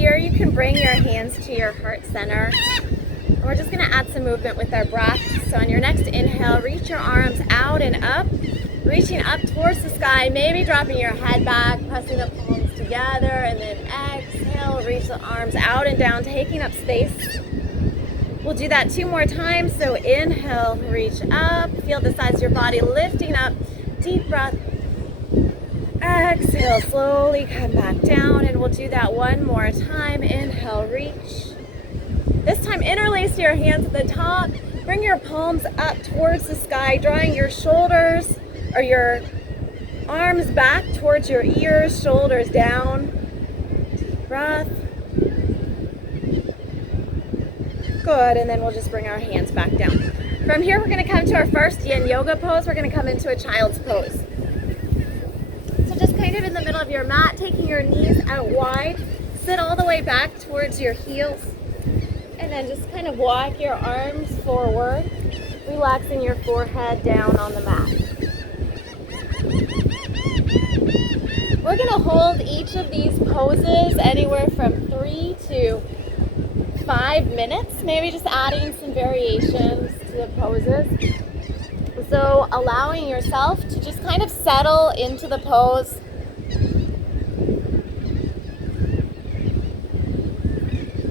here, you can bring your hands to your heart center. And we're just going to add some movement with our breath. So on your next inhale, reach your arms out and up, reaching up towards the sky, maybe dropping your head back, pressing the palms together, and then exhale, reach the arms out and down, taking up space. We'll do that 2 more times. So inhale, reach up, feel the sides of your body lifting up, deep breath. Exhale, slowly come back down, and we'll do that 1 more time. Inhale, reach. This time, interlace your hands at the top. Bring your palms up towards the sky, drawing your shoulders or your arms back towards your ears, shoulders down. Deep breath. Good, and then we'll just bring our hands back down. From here, we're going to come to our first Yin Yoga pose. We're going to come into a child's pose. So just kind of in the middle of your mat, taking your knees out wide, sit all the way back towards your heels, and then just kind of walk your arms forward, relaxing your forehead down on the mat. We're going to hold each of these poses anywhere from 3 to 5 minutes, maybe just adding some variations to the poses. So allowing yourself to just kind of settle into the pose.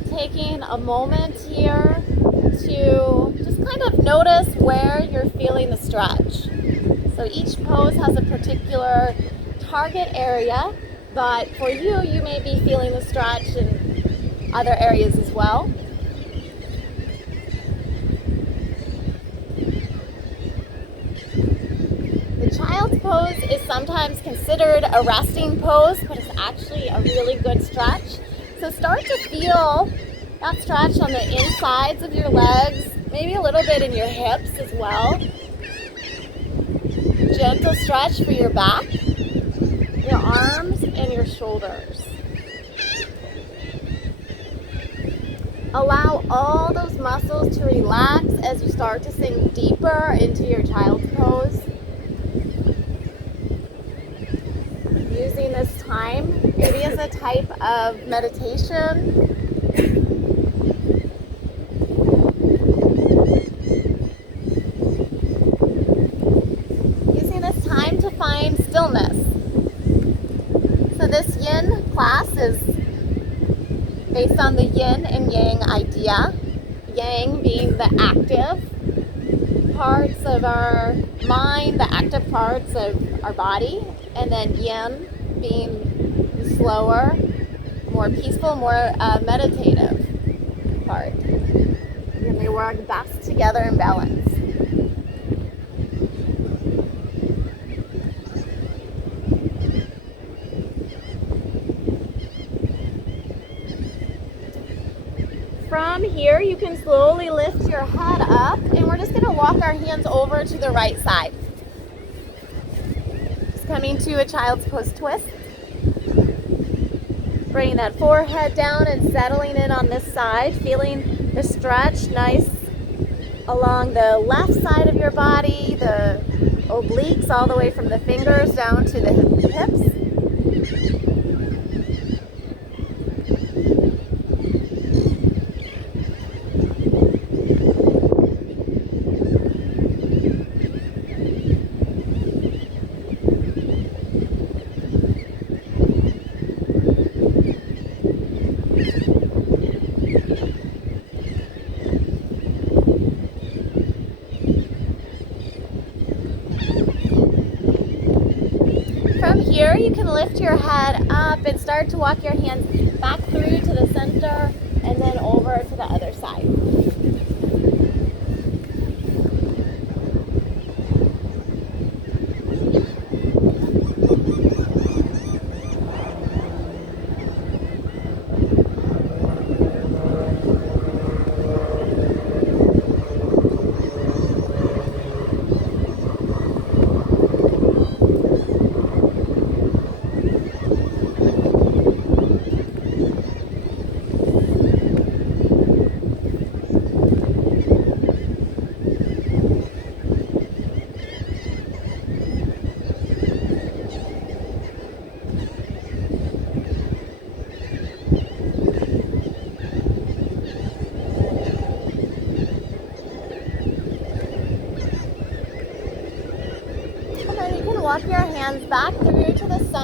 Taking a moment here to just kind of notice where you're feeling the stretch. So each pose has a particular target area, but for you, you may be feeling the stretch in other areas as well. The child's pose is sometimes considered a resting pose, but it's actually a really good stretch. So start to feel that stretch on the insides of your legs, maybe a little bit in your hips as well. Gentle stretch for your back, your arms, and your shoulders. Allow all those muscles to relax as you start to sink deeper into your child's pose. Using this time maybe as a type of meditation. Using this time to find stillness. So this Yin class is based on the Yin and Yang idea. Yang being the active parts of our mind, the active parts of our body, and then Yin being the slower, more peaceful, more meditative part. And they work best together in balance. From here, you can slowly lift your head up, and we're just going to walk our hands over to the right side. Just coming to a child's pose twist. Bringing that forehead down and settling in on this side, feeling the stretch nice along the left side of your body, the obliques all the way from the fingers down to the hips. Here you can lift your head up and start to walk your hands back through to the center and then over to the other side.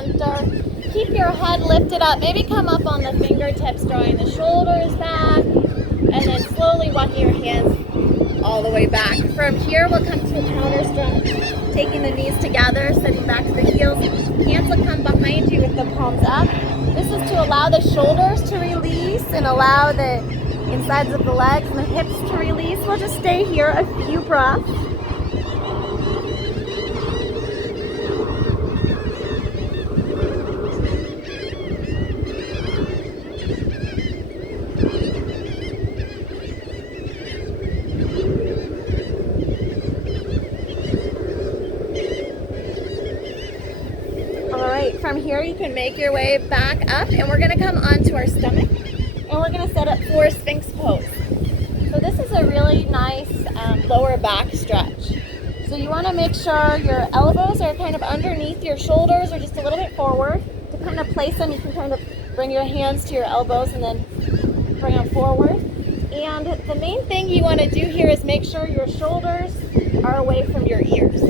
center. Keep your head lifted up. Maybe come up on the fingertips, drawing the shoulders back, and then slowly walking your hands all the way back. From here, we'll come to a counter stretch, taking the knees together, sitting back to the heels. Hands will come behind you with the palms up. This is to allow the shoulders to release and allow the insides of the legs and the hips to release. We'll just stay here a few breaths. From here, you can make your way back up, and we're going to come onto our stomach, and we're going to set up for Sphinx pose. So this is a really nice lower back stretch. So you want to make sure your elbows are kind of underneath your shoulders or just a little bit forward. To kind of place them, you can kind of bring your hands to your elbows and then bring them forward. And the main thing you want to do here is make sure your shoulders are away from your ears.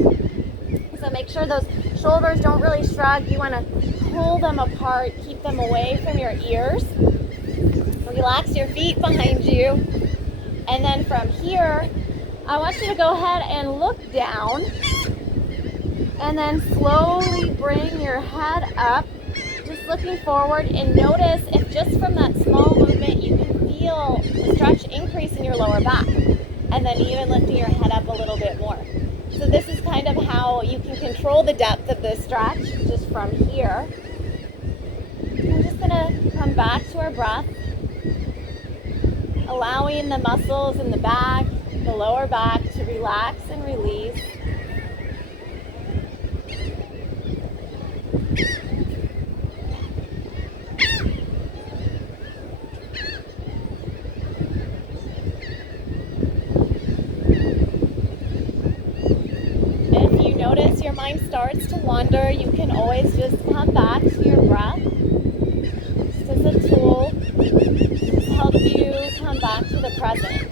So make sure those shoulders don't really shrug. You want to pull them apart, keep them away from your ears. Relax your feet behind you. And then from here, I want you to go ahead and look down. And then slowly bring your head up, just looking forward, and notice if just from that small movement you can feel the stretch increase in your lower back. And then even lifting your head up a little bit more. So this is kind of how you can control the depth of the stretch just from here. We're just going to come back to our breath, allowing the muscles in the back, the lower back to relax and release. Notice your mind starts to wander, you can always just come back to your breath. Just as a tool to help you come back to the present.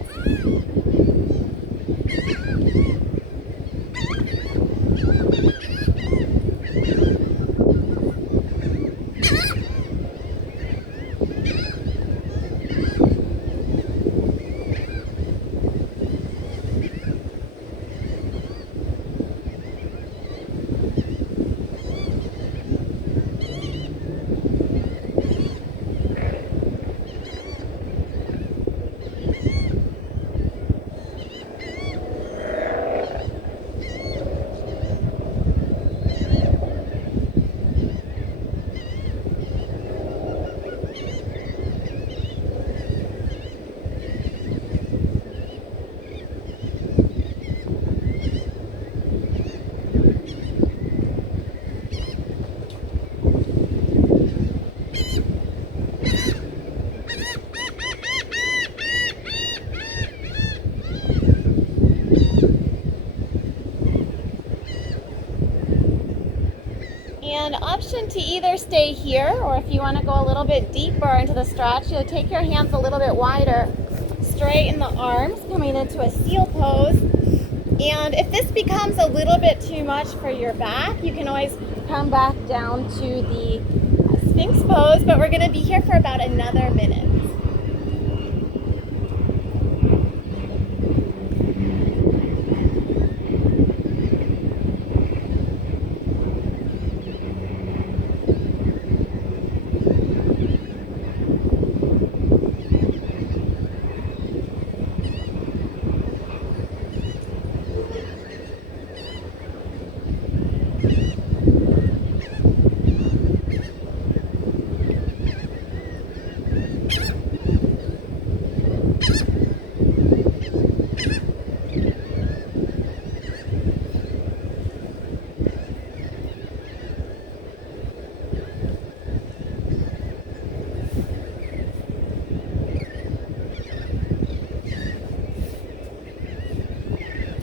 An option to either stay here, or if you want to go a little bit deeper into the stretch, you'll take your hands a little bit wider, straighten the arms, coming into a seal pose. And if this becomes a little bit too much for your back, you can always come back down to the Sphinx pose, but we're going to be here for about another minute.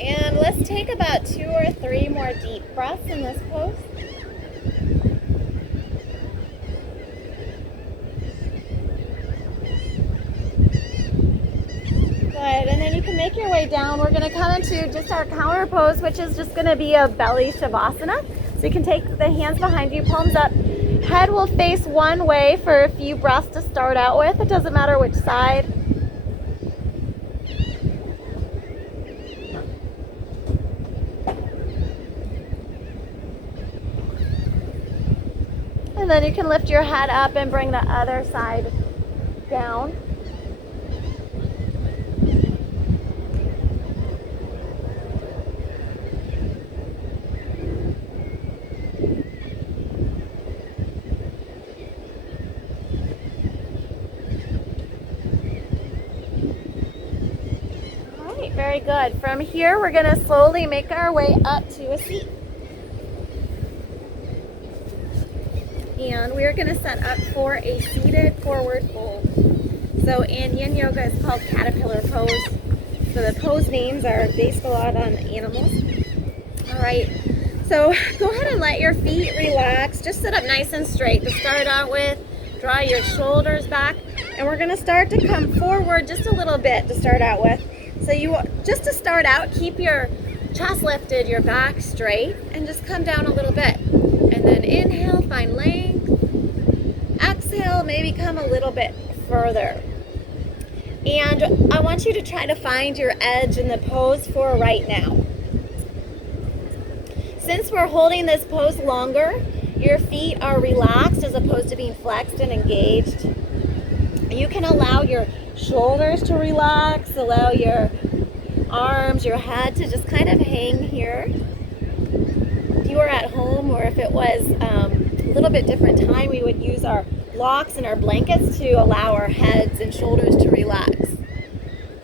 And let's take about 2 or 3 more deep breaths in this pose. Good, and then you can make your way down. We're going to come into just our counter pose, which is just going to be a belly shavasana. So you can take the hands behind you, palms up, Head will face one way for a few breaths to start out with. It doesn't matter which side. And then you can lift your head up and bring the other side down. All right, very good. From here, we're going to slowly make our way up to a seat. And we're going to set up for a seated forward fold. So in Yin Yoga, it's called caterpillar pose. So the pose names are based a lot on animals. All right, so go ahead and let your feet relax. Just sit up nice and straight to start out with. Draw your shoulders back. And we're going to start to come forward just a little bit to start out with. So just to start out, keep your chest lifted, your back straight, and just come down a little bit. And then inhale, find length. Exhale, maybe come a little bit further. And I want you to try to find your edge in the pose for right now. Since we're holding this pose longer, your feet are relaxed as opposed to being flexed and engaged. You can allow your shoulders to relax, allow your arms, your head to just kind of hang here. If you were at home, or if it was a little bit different time, we would use our blocks and our blankets to allow our heads and shoulders to relax.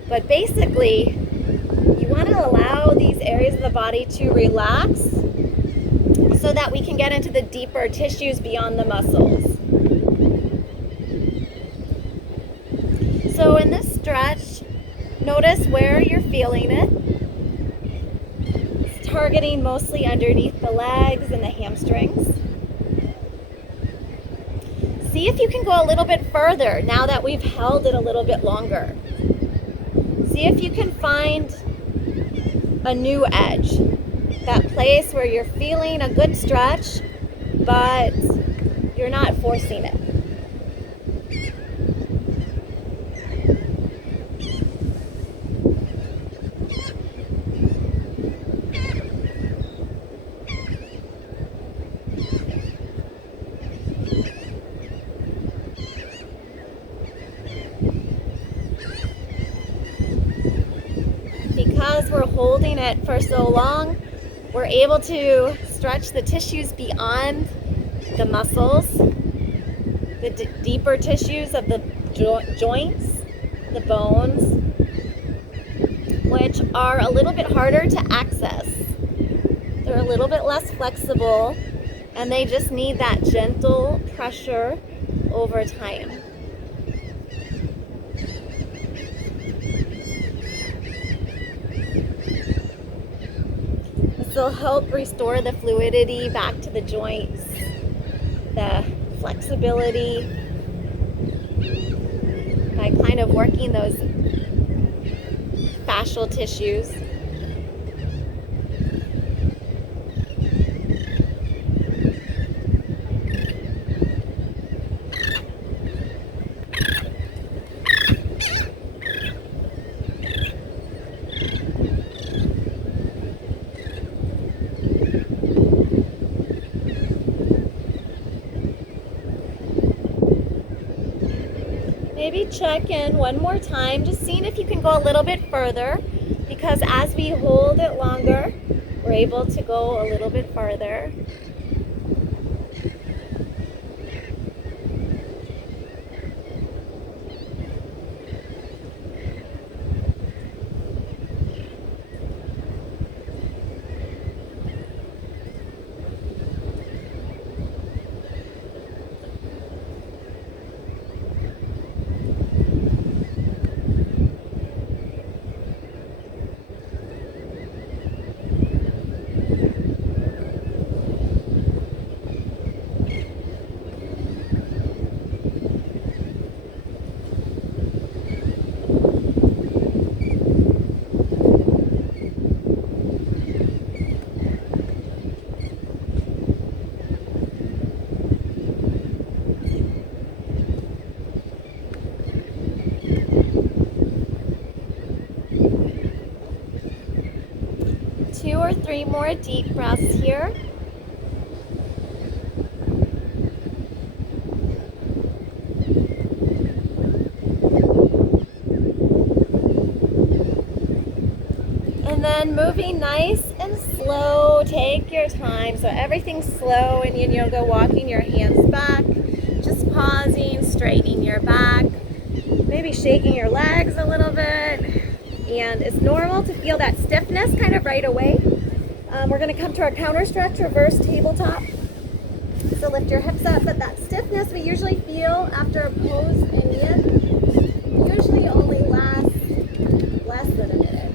But basically, you want to allow these areas of the body to relax so that we can get into the deeper tissues beyond the muscles. So in this stretch, notice where you're feeling it. It's targeting mostly underneath the legs and the hamstrings. See if you can go a little bit further now that we've held it a little bit longer. See if you can find a new edge. That place where you're feeling a good stretch, but you're not forcing it. Because we're holding it for so long, we're able to stretch the tissues beyond the muscles, the deeper tissues of the joints, the bones, which are a little bit harder to access. They're a little bit less flexible, and they just need that gentle pressure over time. This will help restore the fluidity back to the joints, the flexibility, by kind of working those fascial tissues. Maybe check in one more time, just seeing if you can go a little bit further, because as we hold it longer, we're able to go a little bit farther. 3 more deep breaths here. And then moving nice and slow, take your time. So everything's slow in Yin Yoga, walking your hands back, just pausing, straightening your back, maybe shaking your legs a little bit. And it's normal to feel that stiffness kind of right away. We're going to come to our counter stretch, reverse tabletop. So lift your hips up, but that stiffness we usually feel after a pose in Yin usually only lasts less than a minute.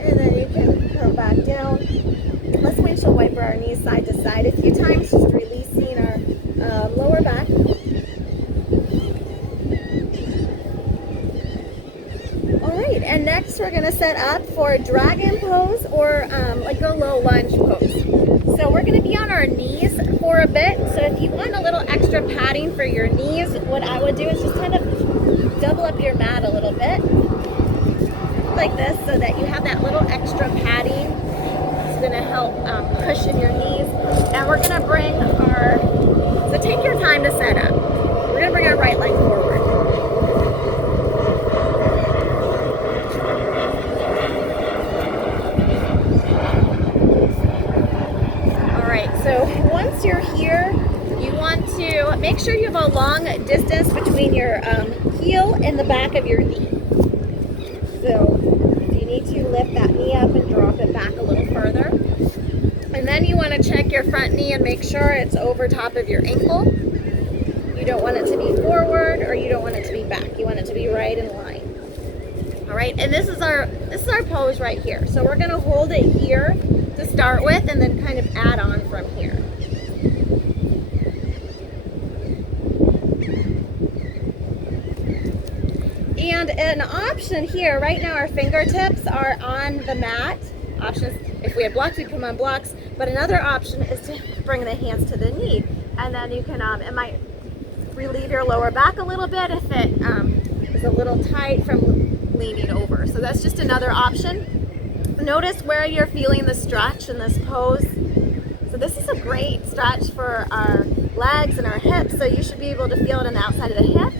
And then you can come back down. Let's windshield wiper our knees side to side a few times, just releasing our lower back. Alright, and next we're going to set up for dragon pose or like a low lunge pose. So we're going to be on our knees for a bit. So if you want a little extra padding for your knees, what I would do is just kind of double up your mat a little bit. Like this, so that you have that little extra padding. It's going to help cushion your knees. And we're going to bring our, so take your time to set up. We're going to bring our right leg forward. Alright, so once you're here, you want to make sure you have a long distance between your heel and the back of your knee. So you need to lift that knee up and drop it back a little further. And then you want to check your front knee and make sure it's over top of your ankle. You don't want it to be forward or you don't want it to be back. You want it to be right in line. All right, and this is our pose right here. So we're going to hold it here to start with and then kind of add on from here. And an option here, right now our fingertips are on the mat. Options, if we had blocks, we'd put them on blocks. But another option is to bring the hands to the knee. And then you can, it might relieve your lower back a little bit if it is a little tight from leaning over. So that's just another option. Notice where you're feeling the stretch in this pose. So this is a great stretch for our legs and our hips. So you should be able to feel it on the outside of the hip,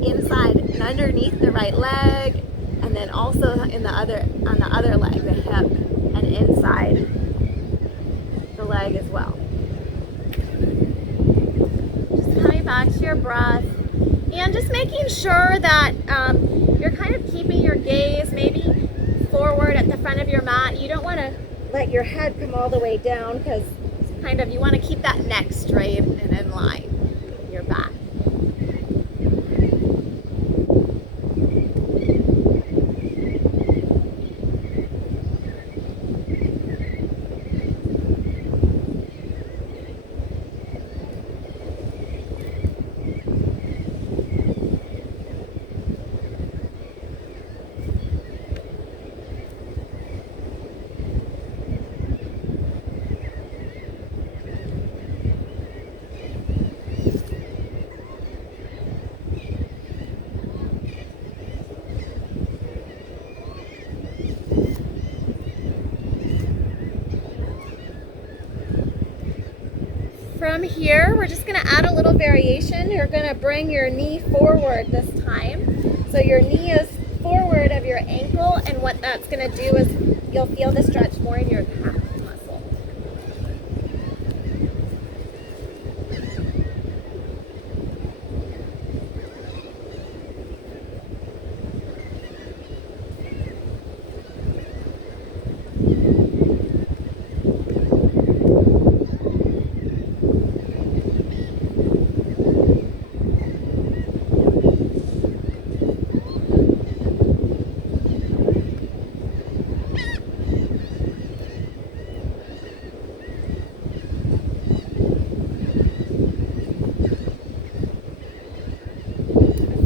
inside and underneath the right leg, and then also on the other leg, the hip, and inside the leg as well. Just coming back to your breath and just making sure that you're kind of keeping your gaze maybe forward at the front of your mat. You don't want to let your head come all the way down because kind of you want to keep that neck straight and in line with your back. From here, we're just going to add a little variation. You're going to bring your knee forward this time. So your knee is forward of your ankle, and what that's going to do is you'll feel the stretch more in your calf muscle.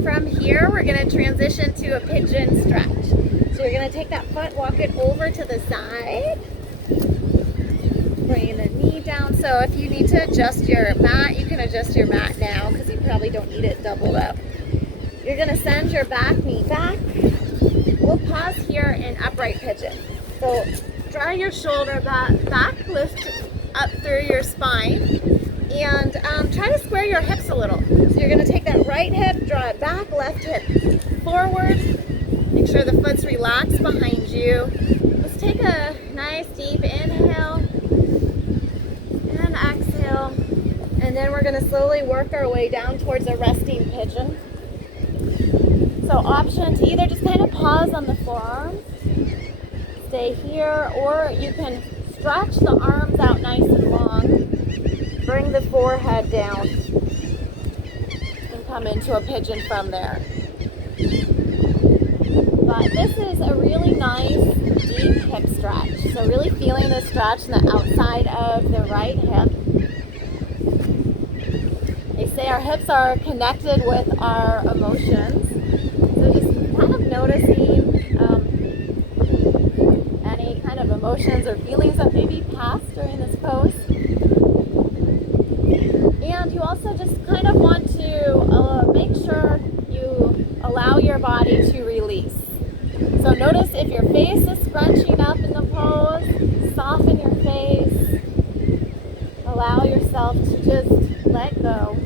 From here, we're going to transition to a pigeon stretch. So you're going to take that foot, walk it over to the side, bringing the knee down. So if you need to adjust your mat, you can adjust your mat now because you probably don't need it doubled up. You're going to send your back knee back. We'll pause here in upright pigeon. So draw your shoulder back, lift up through your spine, and try to square your hips a little. So you're going to take that right hip, draw it back, left hip forward. Make sure the foot's relaxed behind you. Let's take a nice deep inhale and exhale. And then we're going to slowly work our way down towards a resting pigeon. So option to either just kind of pause on the forearms, stay here, or you can stretch the arms out nice and long, bring the forehead down, and come into a pigeon from there. But this is a really nice deep hip stretch. So really feeling the stretch in the outside of the right hip. They say our hips are connected with our emotions. So just kind of noticing any kind of emotions or feelings that maybe passed during this pose. And you also just kind of want to make sure you allow your body to release. So notice if your face is scrunching up in the pose, soften your face. Allow yourself to just let go.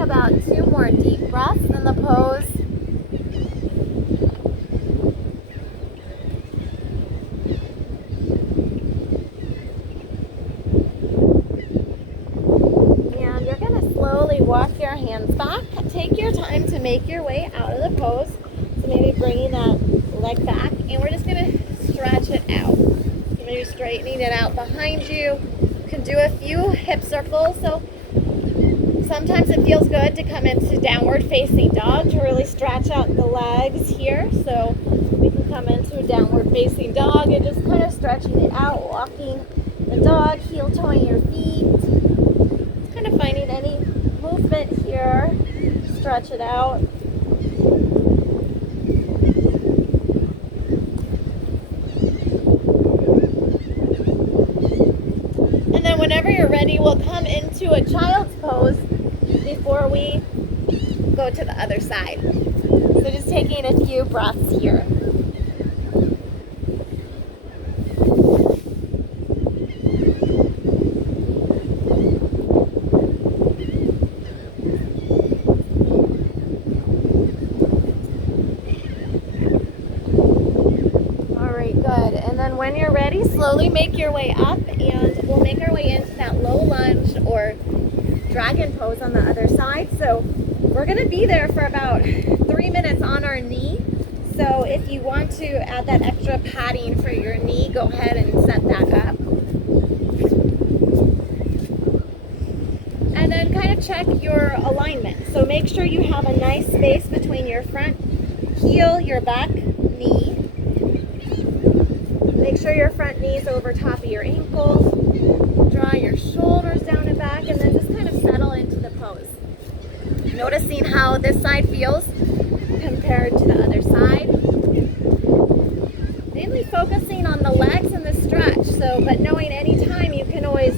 About 2 more deep breaths in the pose. And you're going to slowly walk your hands back. Take your time to make your way out of the pose. So maybe bringing that leg back, and we're just going to stretch it out. Maybe straightening it out behind you. You can do a few hip circles. So sometimes it feels good to come into downward facing dog to really stretch out the legs here. So we can come into downward facing dog and just kind of stretching it out, walking the dog, heel toeing your feet. Just kind of finding any movement here. Stretch it out. And then whenever you're ready, we'll come into a child's pose before we go to the other side. So just taking a few breaths here. All right, good. And then when you're ready, slowly make your way up, and we'll make our way into that low lunge or dragon pose on the other side. So we're going to be there for about 3 minutes on our knee. So if you want to add that extra padding for your knee, go ahead and set that up. And then kind of check your alignment. So make sure you have a nice space between your front heel, your back knee. Make sure your front knee is over top of your ankles. Draw your shoulders down and back, and then just kind of settle into the pose. Noticing how this side feels compared to the other side. Mainly focusing on the legs and the stretch, but knowing anytime you can always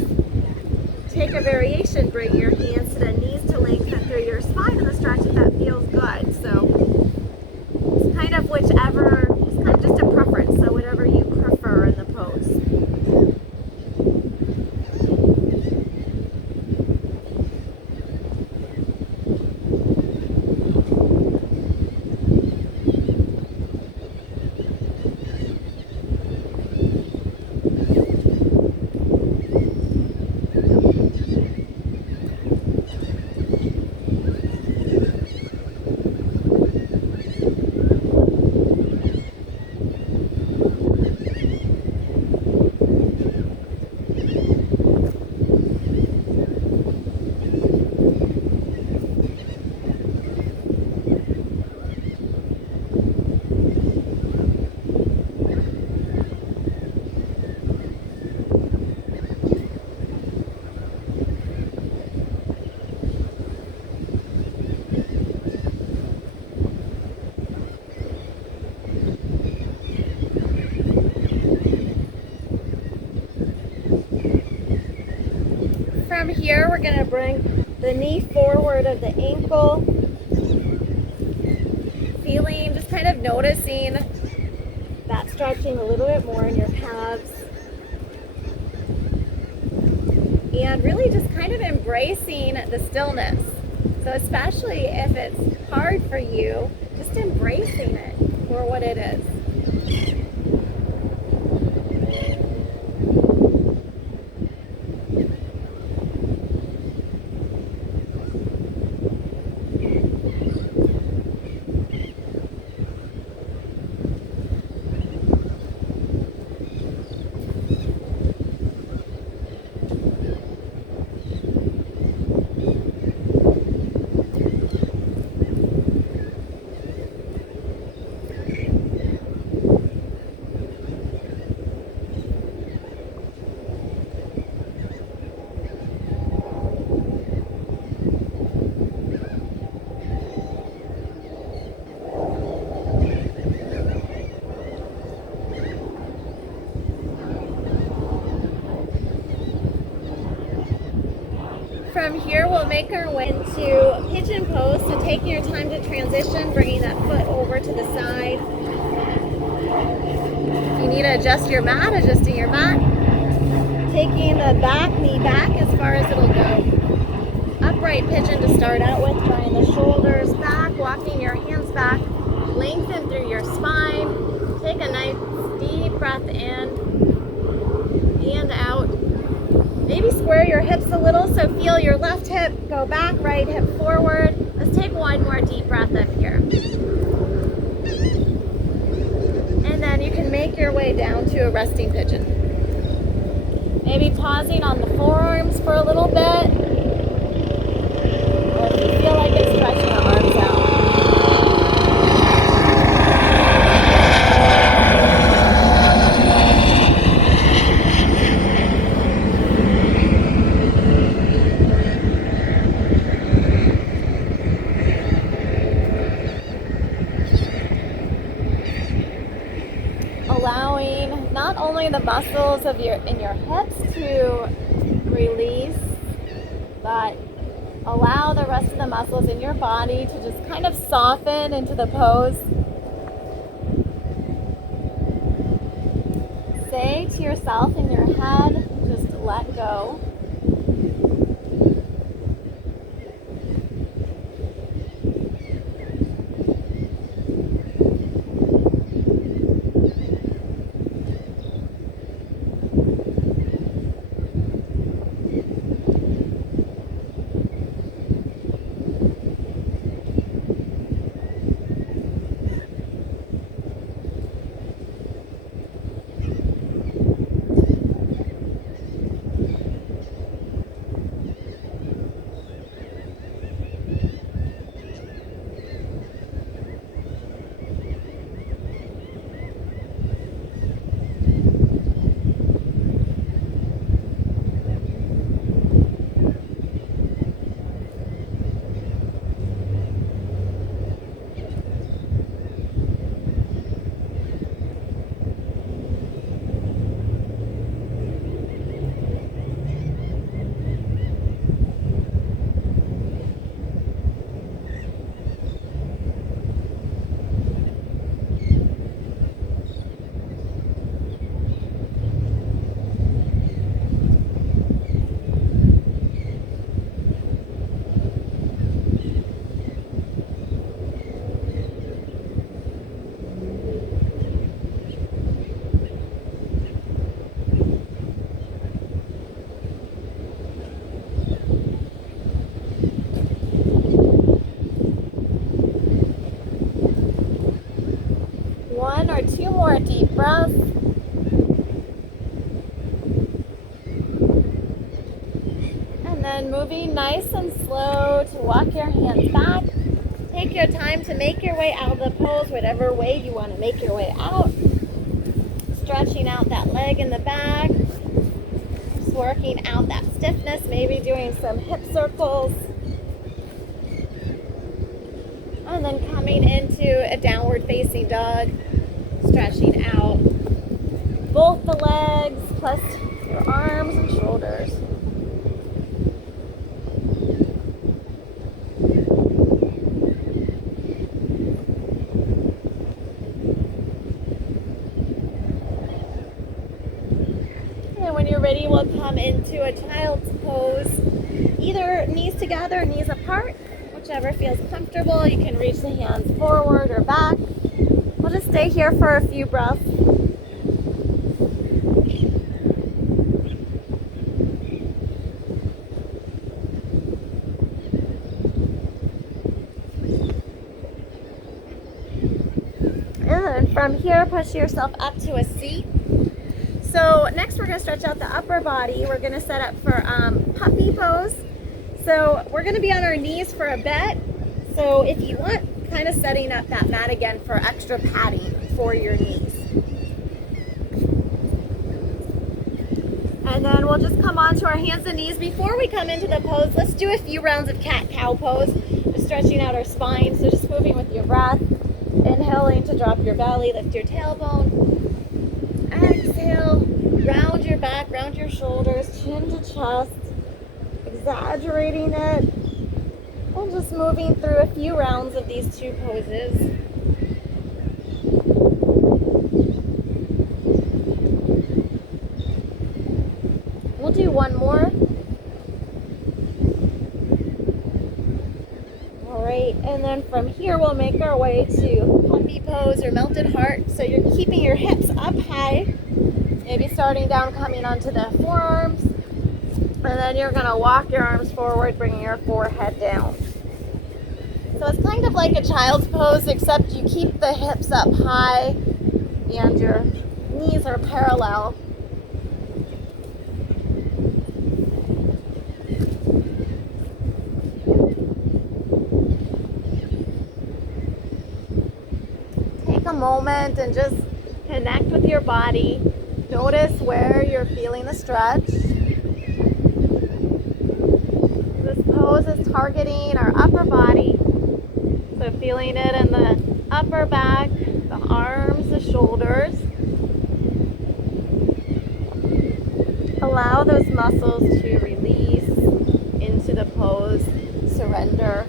take a variation, bring your hands to the knees to lengthen through your spine in the stretch if that feels good. So it's kind of whichever, it's kind of just a preference, so whatever you prefer in the pose. From here, we're going to bring the knee forward of the ankle, feeling, just kind of noticing that stretching a little bit more in your calves, and really just kind of embracing the stillness. So especially if it's hard for you, just embracing it for what it is. From here, we'll make our way into pigeon pose. So taking your time to transition, bringing that foot over to the side. If you need to adjust your mat, adjusting your mat. Taking the back knee back as far as it'll go. Upright pigeon to start out with, drawing the shoulders back, walking your hands back. Lengthen through your spine. Take a nice deep breath in and out. Maybe square your hips a little, so feel your left hip go back, right hip forward. Let's take one more deep breath in here. And then you can make your way down to a resting pigeon. Maybe pausing on the forearms for a little bit. Or if you feel like it, stretching the arms out. Allowing not only the muscles of in your hips to release, but allow the rest of the muscles in your body to just kind of soften into the pose. Say to yourself in your head, just let go. 1 or 2 more deep breaths. And then moving nice and slow to walk your hands back. Take your time to make your way out of the pose, whatever way you want to make your way out. Stretching out that leg in the back. Just working out that stiffness, maybe doing some hip circles. And then coming into a downward facing dog, stretching out both the legs plus your arms and shoulders. And when you're ready, we'll come into a child's pose, either knees together, knees apart, whichever feels comfortable. You can reach the hands forward or back. We'll just stay here for a few breaths. And from here, push yourself up to a seat. So next we're going to stretch out the upper body. We're going to set up for puppy pose. So we're going to be on our knees for a bit. So if you want, kind of setting up that mat again for extra padding for your knees. And then we'll just come onto our hands and knees. Before we come into the pose, let's do a few rounds of cat-cow pose. Just stretching out our spine. So just moving with your breath. Inhaling to drop your belly, lift your tailbone. Exhale, round your back, round your shoulders, chin to chest. Exaggerating it. And just moving through a few rounds of these two poses. We'll do one more. All right, and then from here we'll make our way to puppy pose or melted heart. So you're keeping your hips up high, maybe starting down, coming onto the forearms. And then you're going to walk your arms forward, bringing your forehead down. So it's kind of like a child's pose, except you keep the hips up high and your knees are parallel. Take a moment and just connect with your body. Notice where you're feeling the stretch. Pose is targeting our upper body, so feeling it in the upper back, the arms, the shoulders. Allow those muscles to release into the pose, surrender.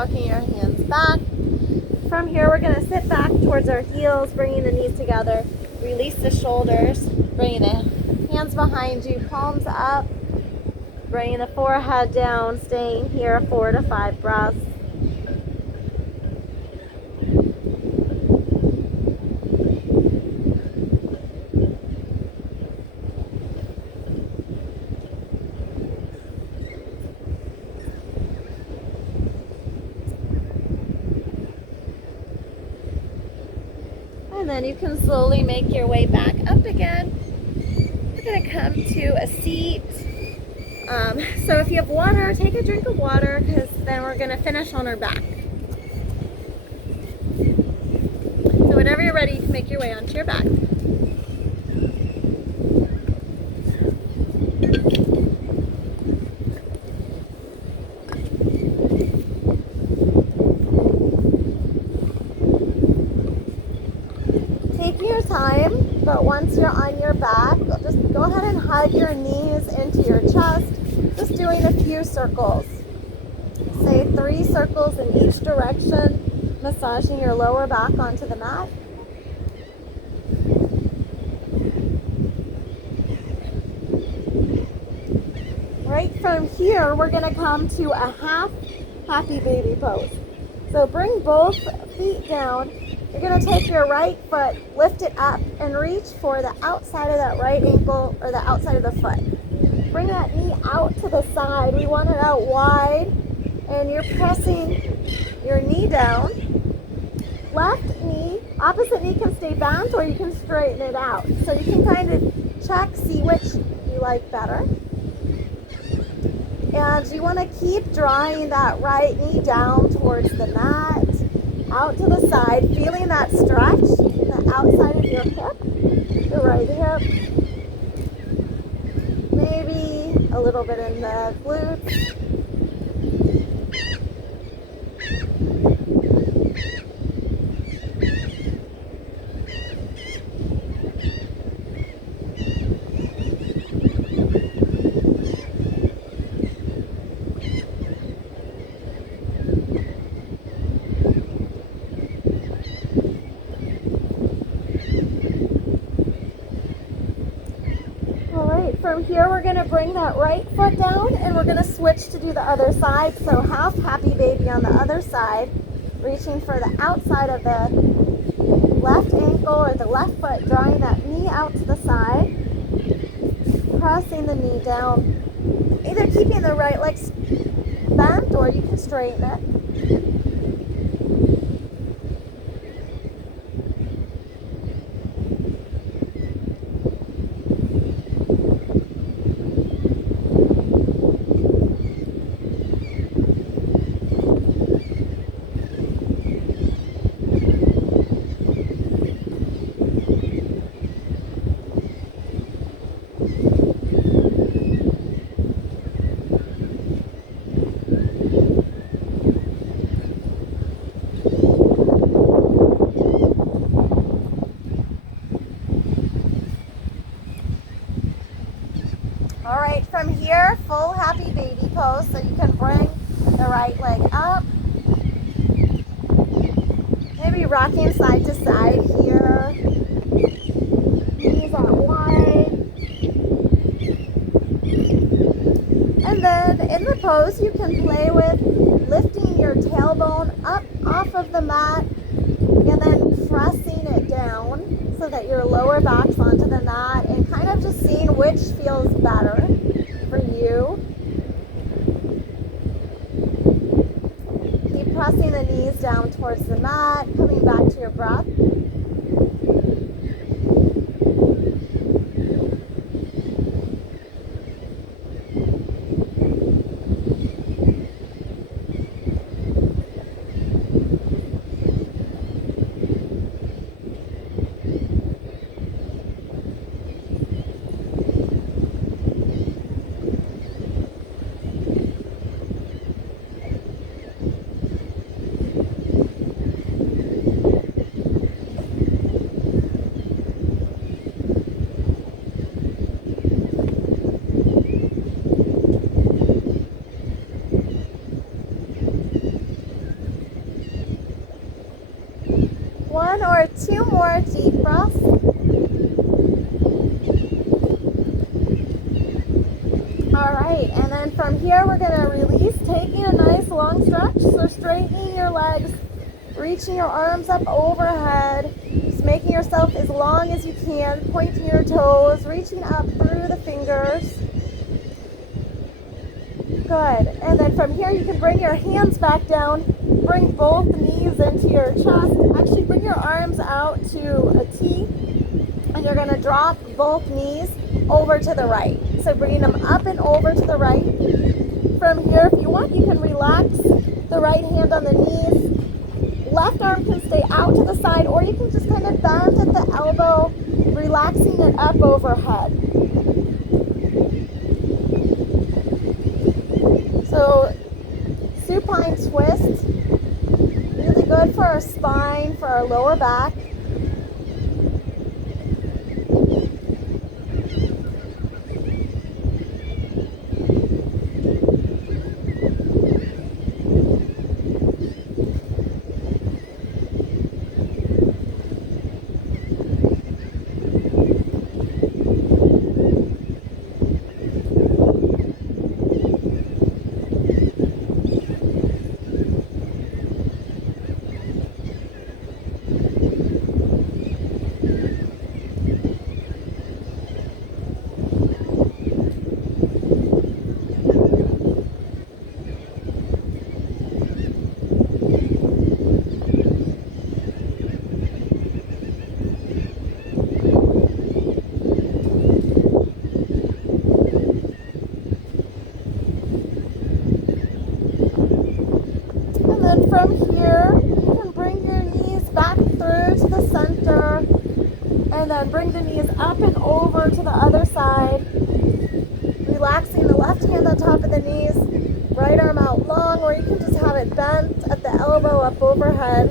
walking your hands back. From here, we're going to sit back towards our heels, bringing the knees together. Release the shoulders, bringing the hands behind you, palms up, bringing the forehead down, staying here 4 to 5 breaths. And then you can slowly make your way back up again. We're going to come to a seat. So if you have water, take a drink of water, because then we're going to finish on our back. So whenever you're ready, you can make your way onto your back. Take your time, but once you're on your back, just go ahead and hug your knees into your chest, just doing a few circles. Say 3 circles in each direction, massaging your lower back onto the mat. Right from here, we're going to come to a half happy baby pose. So bring both feet down. You're going to take your right foot, lift it up, and reach for the outside of that right ankle or the outside of the foot. Bring that knee out to the side. We want it out wide, and you're pressing your knee down. Left knee, opposite knee can stay bent, or you can straighten it out. So you can kind of check, see which you like better. And you want to keep drawing that right knee down towards the mat, out to the side, feeling that stretch in the outside of your hip, the right hip, maybe a little bit in the glutes. From here, we're going to bring that right foot down, and we're going to switch to do the other side. So half happy baby on the other side, reaching for the outside of the left ankle or the left foot, drawing that knee out to the side, pressing the knee down, either keeping the right leg bent or you can straighten it. All right, from here, full happy baby pose. So you can bring the right leg up. Maybe rocking side to side here. Knees out wide. And then in the pose, you can play with lifting your tailbone up off of the mat and then pressing it down so that your lower back's onto the mat, and kind of just seeing which feels better for you. Keep pressing the knees down towards the mat, coming back to your breath. 2 more deep breaths. All right, and then from here we're going to release, taking a nice long stretch. So straightening your legs, reaching your arms up overhead, just making yourself as long as you can, pointing your toes, reaching up through the fingers. Good. And then from here you can bring your hands back down, bring both knees into your chest. Actually bring your arms out to a T, and you're going to drop both knees over to the right. So bringing them up and over to the right. From here, if you want, you can relax the right hand on the knees. Left arm can stay out to the side, or you can just kind of bend at the elbow, relaxing it up overhead. So supine twist, really good for our spine, for our lower back. From here, you can bring your knees back through to the center, and then bring the knees up and over to the other side, relaxing the left hand on top of the knees, right arm out long, or you can just have it bent at the elbow up overhead.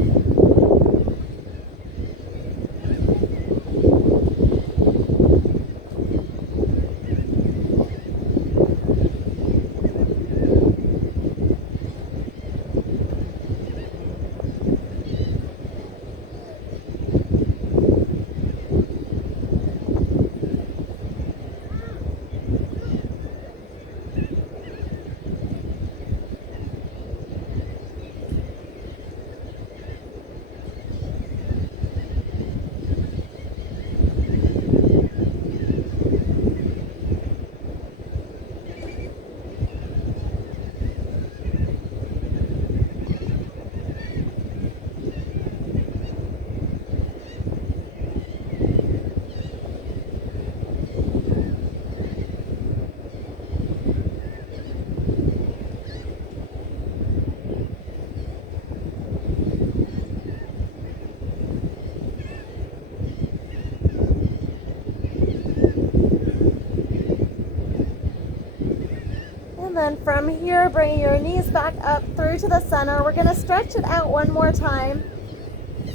And then from here, bringing your knees back up through to the center. We're going to stretch it out one more time.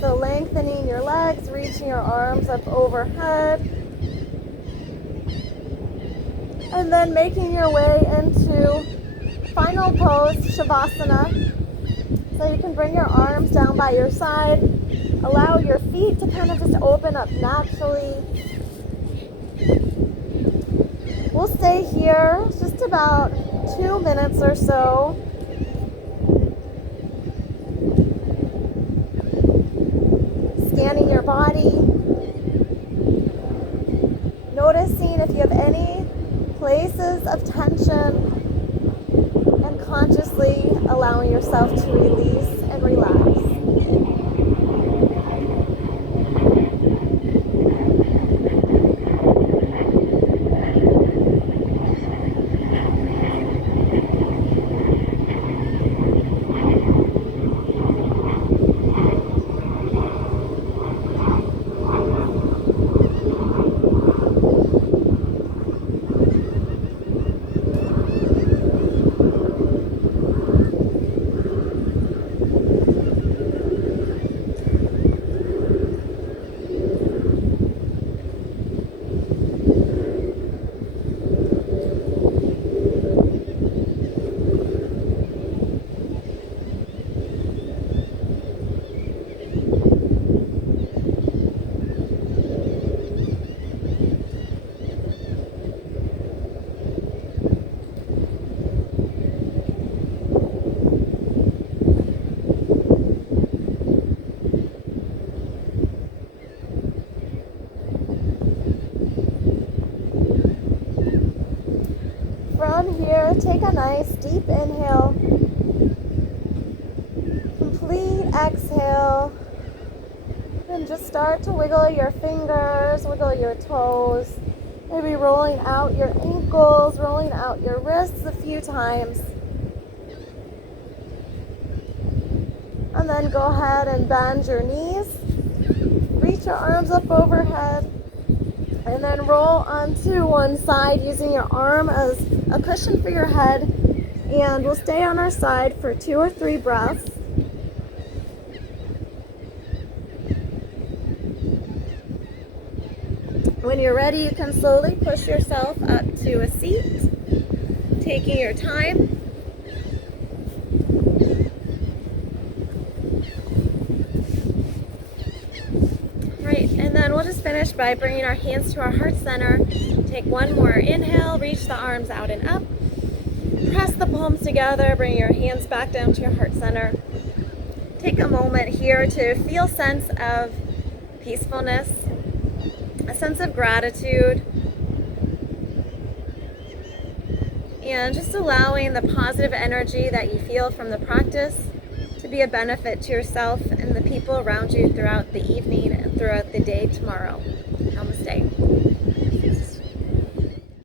So lengthening your legs, reaching your arms up overhead. And then making your way into final pose, Shavasana. So you can bring your arms down by your side. Allow your feet to kind of just open up naturally. We'll stay here just about 2 minutes or so. Scanning your body. Noticing if you have any places of tension, and consciously allowing yourself to release and relax. take a nice deep inhale. Complete exhale. And just start to wiggle your fingers, wiggle your toes. Maybe rolling out your ankles, rolling out your wrists a few times. And then go ahead and bend your knees. Reach your arms up overhead. And then roll onto one side using your arm as a cushion for your head. And we'll stay on our side for 2 or 3 breaths. When you're ready, you can slowly push yourself up to a seat, taking your time. Right, and then we'll just finish by bringing our hands to our heart center. Take one more inhale, reach the arms out and up. Press the palms together, bring your hands back down to your heart center. Take a moment here to feel a sense of peacefulness, a sense of gratitude, and just allowing the positive energy that you feel from the practice to be a benefit to yourself and the people around you throughout the evening and throughout the day tomorrow. Namaste.